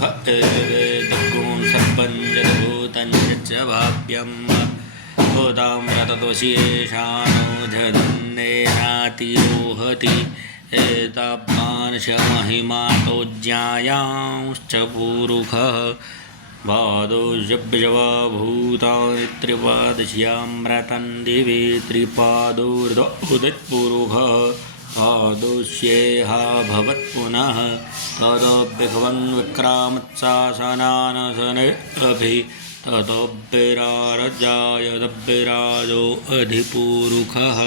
तद्गुं सर्पञ्जभूतञ्च भाव्यं भूतामृततोषि येषानो जधन्नेनातिरोहति एतावांश महिमातोज्ञायांश्च पुरुषः पादोऽजब्जवा भूतानि त्रिपादश्यामृतं दिवि त्रिपादोर्धोदित्पुरुषः पादोष्येहा भवत्पुनः तदभ्यभवन् विक्रामत्सासनानसने अभि ततोऽभिरारजायदभिराजो अधिपुरुषः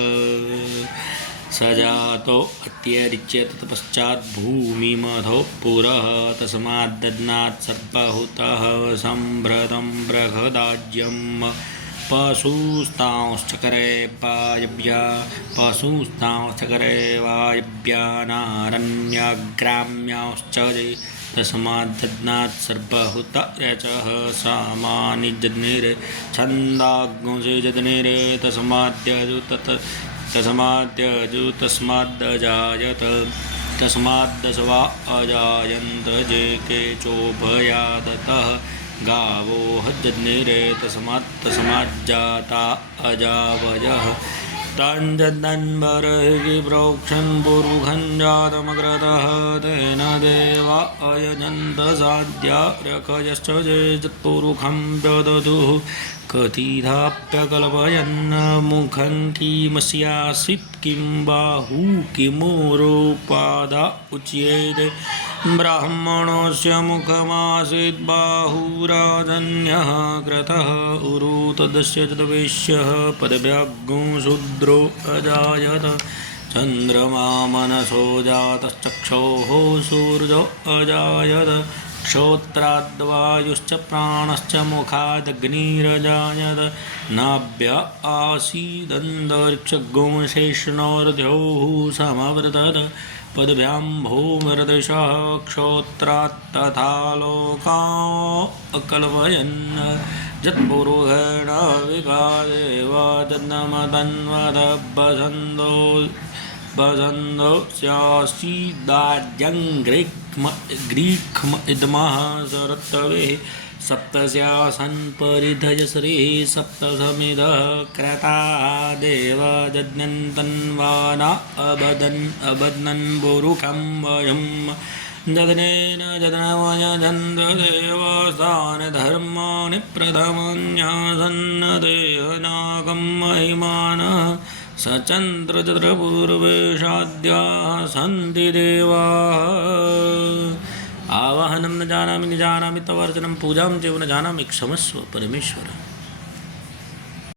स जातो अत्यरिच्य तत्पश्चात् भूमिमथो पुरः तस्माद्दध्नात् सर्पहुतः सम्भृतं बृहदाज्यम् पशुस्तांश्चकरे वायव्यानारण्याग्राम्यांश्च तस्माद्दध्नात् सर्पहुतरचः सामानि जज्ञिरे छन्दाग्ंसि जज्ञिरे तस्माद्दजायत तस्माद्दशवा अजायन्त जे केचोभयादतः गावो हज्जज्ञिरे तस्माज्जाता अजावयः तञ्जदन्वरहि प्रोक्षन् पुरुषं जातमग्रतः तेन देवा अयजन्त साध्या रखयश्च ये जत्पुरुषं व्यदधुः कथिताप्यकल्पयन् मुखं किमस्यासीत् किं बाहु किमुरुपादा उच्येते ब्राह्मणस्य मुखमासीत् बाहुराजन्यः कृतः उरु तदस्य तद्वेश्यः पदव्याग्गो शूद्रो अजायत चन्द्रमा मनसो जातश्चक्षोः सूर्यो अजायत क्षोत्राद्वायुश्च प्राणश्च मुखादग्निरजायत नाभ्य आसीदन्तरिक्षगो शेषणोर्ध्योः समवर्तत पदभ्यां भूमिर्दिशः क्षोत्रात्तथा लोकाकल्पयन् यत्पुरुषेण विकादेव तन्नमतन्वदभसन्दो स्यासीदाद्यं ग्रीक्म इदमः सरत्तवे सप्तस्यासन् परिधयश्रीः सप्तसमिधः क्रता देव जज्ञन्तन्वाना अबध्नन् पुरुषं वयं जदनेन जदनवयजन्द्रदेवस्थानधर्माणि प्रथमन्यासन्नदेहनागं महिमानः स चन्द्रचन्द्रपूर्वेशाद्याः सन्ति देवाः आवाहनं न जानामि तवर्चनं पूजां चैव न जानामि क्षमस्व परमेश्वर।